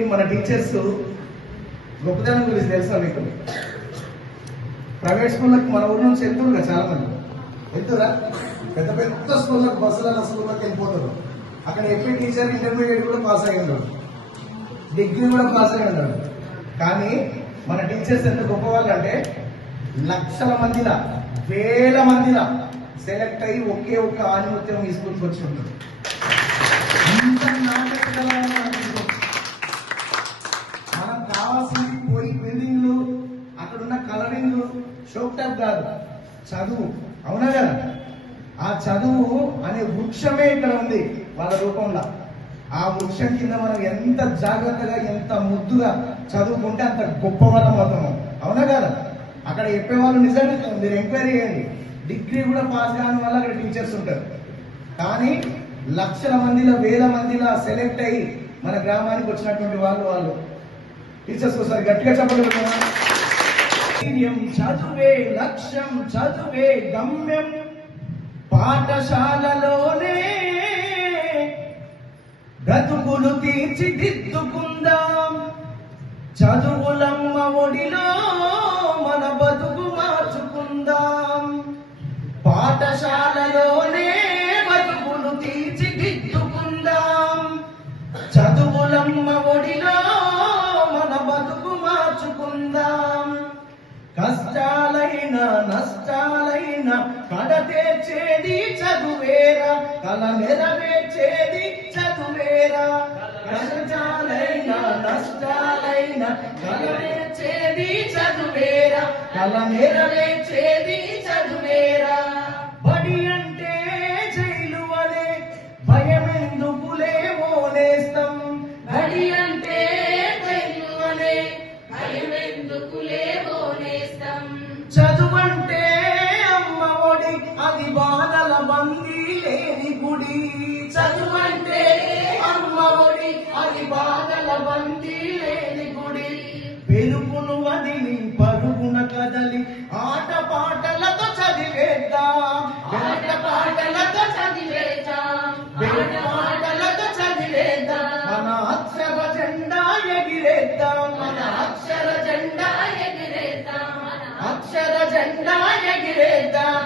ఇంకోటి మన టీచర్స్ గొప్పతనం గురించి తెలుసా మీకు? ప్రైవేట్ స్కూళ్ళకి మన ఊరి నుంచి వెళ్తున్నారు చాలా మంది, వెళ్తురా పెద్ద పెద్ద స్కూళ్ళకి స్కూళ్ళకి వెళ్ళిపోతారు. అక్కడ చెప్పే టీచర్ ఇంటర్మీడియట్ కూడా పాస్ అయ్యి ఉన్నాడు, డిగ్రీ కూడా పాస్ అయ్యి ఉన్నాడు. కానీ మన టీచర్స్ ఎంత గొప్ప వాళ్ళు అంటే లక్షల మందిలా వేల మందిలా సెలెక్ట్ అయ్యి ఒకే ఒక్క ఆనిముత్యం ఈ స్కూల్కి వచ్చి ఉంటుంది. మనం కావాల్సింది పోయి బిల్డింగ్లు, అక్కడున్న కలరింగ్, షోక్టాప్ కాదు, చదువు. అవునా కదా? ఆ చదువు అనే వృక్షమే ఇక్కడ ఉంది వాళ్ళ రూపంలో. ఆ వృక్షం కింద మనం ఎంత జాగ్రత్తగా ఎంత ముద్దుగా చదువుకుంటే అంత గొప్ప వాళ్ళం అవుతాము. అవునా కదా? అక్కడ చెప్పేవాళ్ళు నిజంగా మీరు ఎంక్వైరీ చేయండి, డిగ్రీ కూడా పాస్ కాని వాళ్ళు అక్కడ టీచర్స్ ఉంటారు. కానీ లక్షల మందిలో వేల మందిలో సెలెక్ట్ అయ్యి మన గ్రామానికి వచ్చినటువంటి వాళ్ళు టీచర్స్ ఒకసారి గట్టిగా చెప్పగలుగుతున్నా. చదువే లక్ష్యం, చదువే గమ్యం, పాఠశాలలోనే బ్రతుకులు తీర్చిదిద్దుకుందాం. చదువులమ్మ ఒడిలో మన బతుకు మార్చుకుందాం. పాఠశాలలోనే బతుకులు తీర్చిదిద్దుకుందాం. చదువులమ్మ ఒడిలో మన బతుకు మార్చుకుందాం. కష్టాలైన నష్టాలైన కడతేర్చేది చదువేరా, కల నెరవేర్చేది చదువేరా. కష్టాలైన నష్టాలైన కలవేర్చేది చదువేరా, కల నెరవేర్చేది చదువేరా. బడి అంటే జైలు అనే భయమెందుకులే మోనేస్తాం. బడి అంటే జైలు అనే భయమెందుకులే మోనేస్తాం. చదువంటే అమ్మ ఒడి, అది బాధల బందీ లేని గుడి. చదువంటే అమ్మ ఒడి, అది బాధల బందీ లేని గుడి. వెలుగును వదిలి పరుగున కదలి ఆట పాటలతో చదివేద్దాం. ఆట పాటలతో చదివేద్దాం, ఆట పాటలతో చదివేద్దాం. మన అక్షర జెండా ఎగిరేద్దాం, మన అక్షర జెండా ఎగిరేద్దాం, అక్షర జెండా ఎగిరేద్దాం.